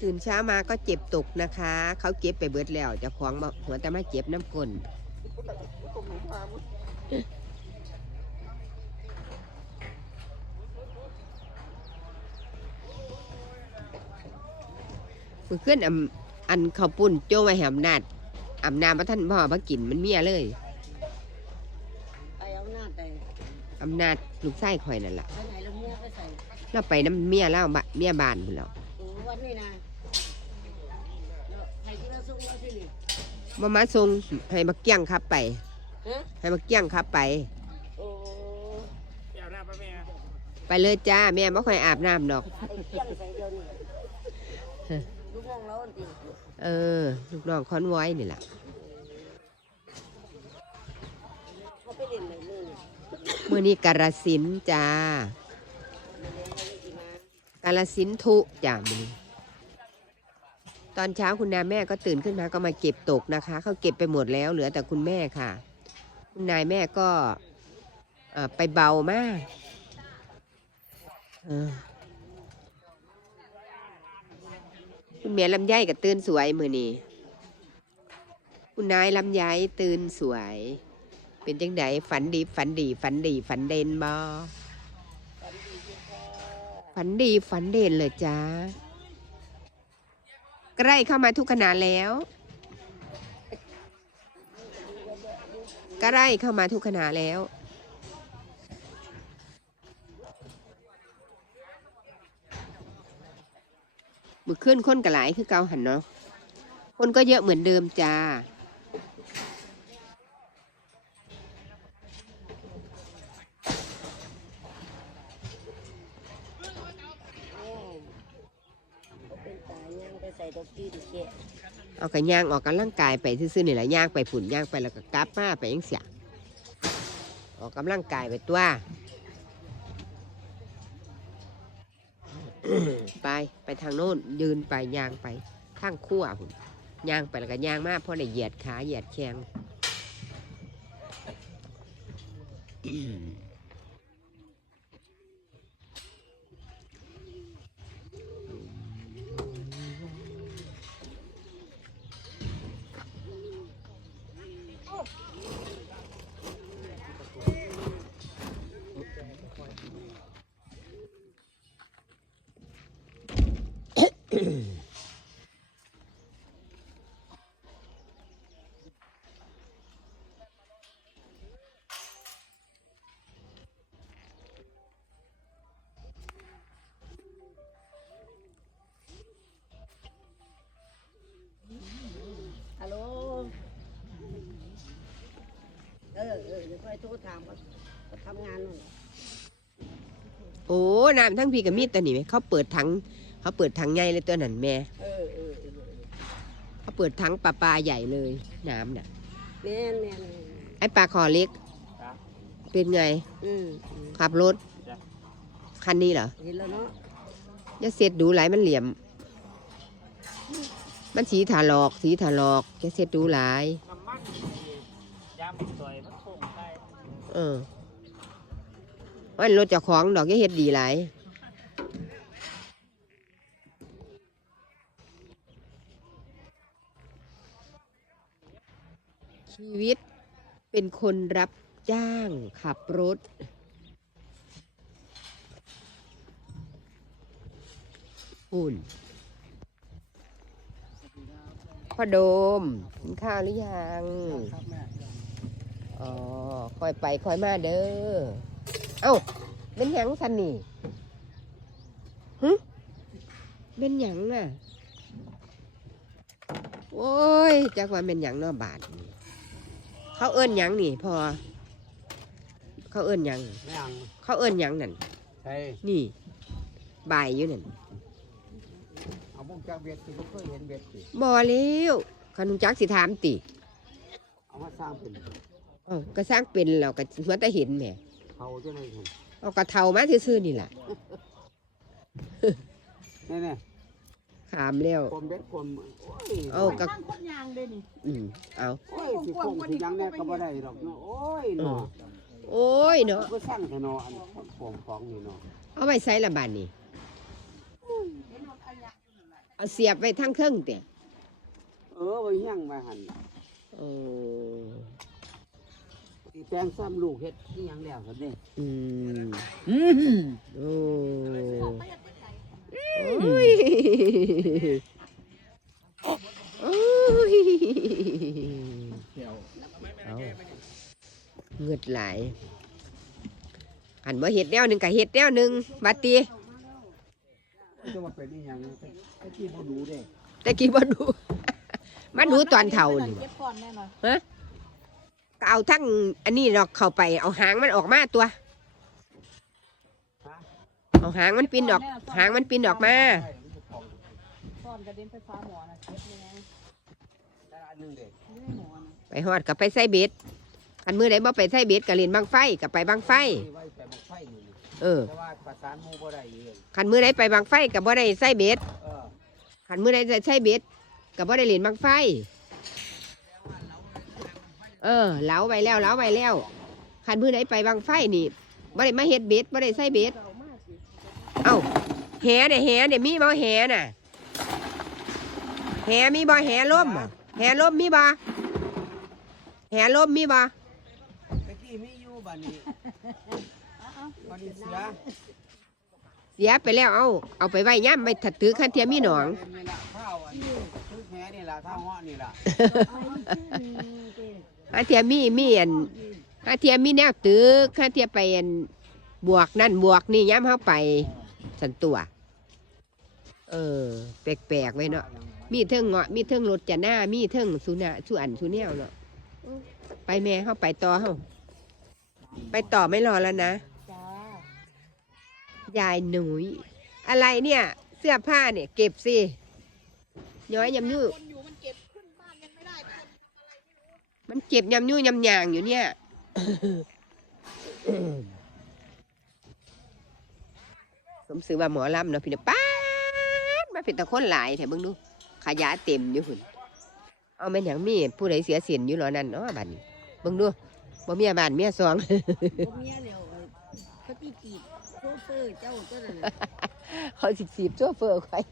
ตื่นเช้ามาก็เจ็บตกนะคะ เขาเจ็บไปเบิดแล้วเจะของมาหัวแต่มาเจ็บน้ำกลนมือขึ้นอำอันเขาวปุ่นโจ้ไว้แหมนาดอำนาจพระท่านพ่อพระกินมันเมียเลยไปเอาหน้าแต่อำนาจลูกไส้ข่อยนั่นแหละ เราไปน้ำเมียแล้วบะเมียบานพุ่นแล้วโอ้วันนี้นะแล้วใครที่มาส่งเราสินี่มามาส่งให้มาเกี้ยงครับไป ฮะให้มาเกี้ยงครับไป โอ้เดี๋ยวหน้าป้าแม่ไปเลยจ้า แม่ไม่ค่อยอาบน้ำดอก ไอ้เกี้ยงใส่เดียวนี่ลูกน้องเราอันตีเออ ลูกน้องคอนไว้นี่แหละเขาไปเล่นไหนมือเมื่อนี้กาลสินธุ์จ้า เล่นอะไรกี่มากาลสินทุจามีตอนเช้าคุณนาแม่ก็ตื่นขึ้นมาก็มาเก็บตกนะคะ เขาเก็บไปหมดแล้วเหลือแต่คุณแม่ค่ะ คุณนายแม่ก็ไปเบามากคุณแม่ลำไยก็ตื่นสวยมือนี้คุณนายลำไยตื่นสวย เป็นจังไดฝันดีฝันดีฝันดีฝันเด่นบ่ ฝันดีฝันเด่นเลยจ้า ใกล้เข้ามาทุกขณะแล้วใกล้เข้ามาทุกขณะแล้ว มือขึ้นคนกระหลายคือเกาหันเนาะคนก็เยอะเหมือนเดิมจ้า โอ้เขาเป็นตายย่าง ไปใส่ดอกกี้ดิเกะเอากระย่างออกกำลังกายไปซื่อๆนี่แหละย่างไปฝุ่นย่างไปแล้วก็กลับมาไปยังเสียออกกำลังกายไปตัว ไปไปทางโน้นยืนไปย่างไปทางขั้วพุ่นย่างไปแล้วก็ย่างมาเพราะได้เหยียดขาเหยียดแข้ง โทรถามว่าเขาทำงานนู่นน่ะโอ้น้ำทั้งพี่กับมีดตัวนี้ไหมเขาเปิดถังเขาเปิดถังใหญ่เลยตัวนั้นแม่เออเออเออเขาเปิดถังปลาปลาใหญ่เลย น้ำน่ะแม่นแม่นแม่นไอปลาคอเล็ก เป็นไง อืมอืมขับรถ คันนี้เหรอเห็นแล้วเนาะจะเสร็จดูหลายมันเหลี่ยม มันสีถลอก สีถลอกจะเสร็จดูหลายน้ำมันยำสวยมันส่งได้ เออวันรถจะของดอกจะเฮ็ดดีหลายชีวิตเป็นคนรับจ้างขับรถ อุ่นพ่อโดมกินข้าวหรือยังครับแม่ อ๋อคอยไปคอยมาเด้อ เอ้าเป็นหยังสันนี่ฮึเป็นหยังอะ โอ้ยจักว่าเป็นหยังเนอบาทนี่เขาเอิ้นหยังนี่พอ เขาเอิ้นหยัง ไม่ยังเขาเอิ้นหยังนั่น ใช่นี่ บายอยู่นั่นเอาบุกจากเบ็ดสิบ่เคยเห็นเบ็ดสิบ่แล้วขนุจักสิถามติ เอามาสร้างเป็น เอ้าก็สร้างเป็นแล้วก็หัวแต่เห็นแหม่เขาจะได้เห็นเอากระเทามาซื่อๆนี่แหละนี่นี่ขามแล้วกลมเบ็ดกลมโอ้ยเอากระตั้งคนยางเด้นี่อืมเอาโอ้ยสิคงสิยังเนี่ยก็บ่ได้ดอกเนาะโอ้ยเนาะโอ้ยเนาะก็สร้างแค่เนาะอันของของนี่เนาะเอาไว้ใส่ละบานนี่เอาเสียบไว้ทั้งเครื่องเตี่ยเออไปย่างมาหันเออ ตีแตงซ้ำลูกเฮ็ดที่ยังแล้วกันนี่อืมอืมโอ้โอ้ยโอ้ยเกี่ยวเอาเงืดไหลายหันมาเห็ดแนวหนึ่งกับเห็ดแนวหนึ่งบัดตีจะว่าเป็นอีหยังไอ้ที่บ่ดูเด้แต่กี้บ่ดูมันดูตอนเท่านี่เก็บ ก็เอาทั้งอันนี้เราเข้าไป เอาหางมันออกมาตัว เอาหางมันปินออก หางมันปินออกมาซ่อนกระเด็นไฟฟ้าหมอนะเก็บยังไงตลาดหนึงเด้ไม่ได้หอนะไปฮอดกับไปใส่เบ็ดคันมือไหนบ่ไปใส่เบ็ดก็เล่นบังไฟกับไปบังไฟ เออแต่ว่าประสานหมู่บ่ได้เองคันมือไหนไปบังไฟกับบ่ได้ใส่เบ็ดเออคันมือไหนใส่เบ็ดกับบ่ได้เล่นบังไฟ ออเหลาไปแล้วเหลาไปแล้วคันมือไหนไปบังไฟนี่บ่ได้มาเฮ็ดเบ็ดบ่ได้ใส่เบ็ดเก่ามากสิเอ้าแหเนี่ยแหเนี่ยมีบ่แหน่ะแหมีบ่แหล่มอะแหล่มมีบ่แหล่มมีบ่ตะกี้มีอยู่บัดนี้เอาเอาบัดนี้เสียเสียไปแล้วเอาเอาไปไว้ย่ำไปถัดถือคันเทียมีหนองนี่ล่ะข้าวอันนี้ทุกแหนี่ล่ะข้าวเหาะนี่ล่ะเอาเทียมีมีอันคันเทียมีแนวตึกคันเทียไปอันบวกนั่นบวกนี่ย่ำเข้าไปสันตัว เออ แปลกๆไว้เนาะมีเทิงเงาะมีเทิงรถจะหน้ามีเทิงสุนะสุอันสุแนวเนาะไปแม่เข้าไปต่อเฮาไปต่อไม่รอแล้วนะยายหนุ่ยอะไรเนี่ย เสื้อผ้าเนี่ย เก็บสิย้อยยำยู คนอยู่มันเก็บขึ้นบ้านยังไม่ได้คน มันเก็บยำยูยยำยางอยู่เนี่ยสมซื้อว่าหมอลำเนาะพี่น้องป้าดมาเป็นตะคนหลายแถมเบิ่งดูขยะเต็มอยู่หุ่นเอาแม่นหยังมีผู้ใดเสียเสียนอยู่หรอนั่นเนาะบันเบิ่งดูบ่เมียบ้านเมียซองบ่เมียแล้วเขาตีจีบโซเฟอร์เจ้าก็นั่นเขาสิสีบโชเฟอร์ข่อย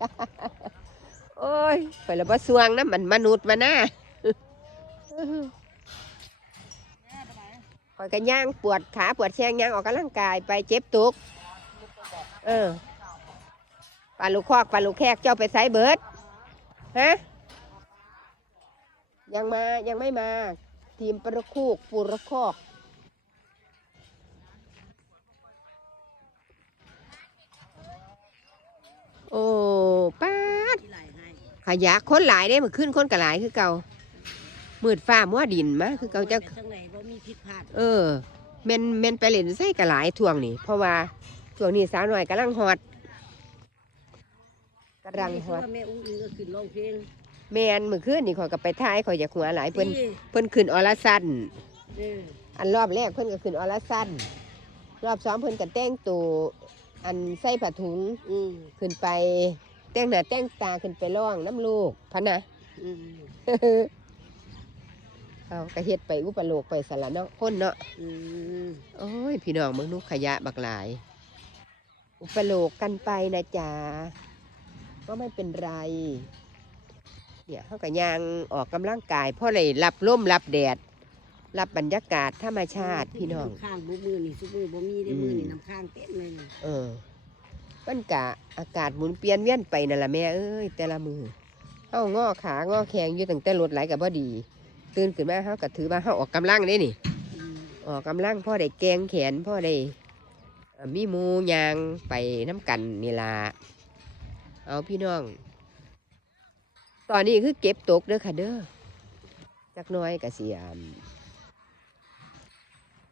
โอ้ยไปแล้วบ่สวงนะมันมนุษย์มาหนะ ข่อยก็ย่างปวดขาปวดแข้งย่างออกกำลังกายไปเจ็บตุก เออปลาลูกคอกปลาลูกแคกเจ้าไปไสเบิดฮะยังมายังไม่มา ทีมประคูกปูระคอกโอ้ป้าดที่ไหลให้ขยะคนหลายได้มาขึ้นคนกะหลายคือเก่า มืดฟ้ามัวดินมาคือเก่าจะแต่จังไหนบ่มีผิดพลาดเออเมนเมนไปเล่นไส้กะหลายช่วงนี้เพราะว่าช่วงนี้สาวหน่อยกำลังฮอตกำลังฮอตแม่อุ้งอิงก็ขึ้นร้องเพลงแมนมือขึ้นนี่ข่อยก็ไปท้ายข่อยอยากหัวหลายเพิ่นนี่เพิ่นขึ้นออลสันเอออันรอบแรกเพิ่นก็ขึ้นออลสันรอบสองเพิ่นก็แต่งตัวอันใส่ผ้าถุงอืมขึ้นไปแต่งหน้าแต่งตาขึ้นไปร้องน้ำลูกพะนะอืม เอากระเฮ็ดไปอุปโลกไปสละเนาะคนเนาะอืมโอ้ย พี่น้องมึงนุขยะบักหลาย อุปโลกกันไปนะจ๊ะก็ไม่เป็นไร เนี่ยเขาก็ยังออกกำลังกายเพราะเลยรับลมรับแดด รับบรรยากาศธรรมชาติพี่น้องำข้างบ่มือนี่ซุมือบ่มีได้อืมมือนี่น้ำข้างเต็มเลยนี่เออมันกะอากาศหมุนเปลี่ยนเวียนไปนั่นละแม่เอ้ยแต่ละมือเฮางอขางอแขงอยู่ตั้งแต่รถไหลกับบ่ดี ตื่นขึ้นมาเฮาก็ถือว่าเฮาออกกำลังได้นี่อืมออกกำลังพ่อได้แกงแขนพ่อได้เอ่อมีหมูยางไปน้ำกันนี่ล่ะเอาพี่น้อง ตอนนี้คือเก็บตกเด้อค่ะเด้อจักหน้อยกะเสียม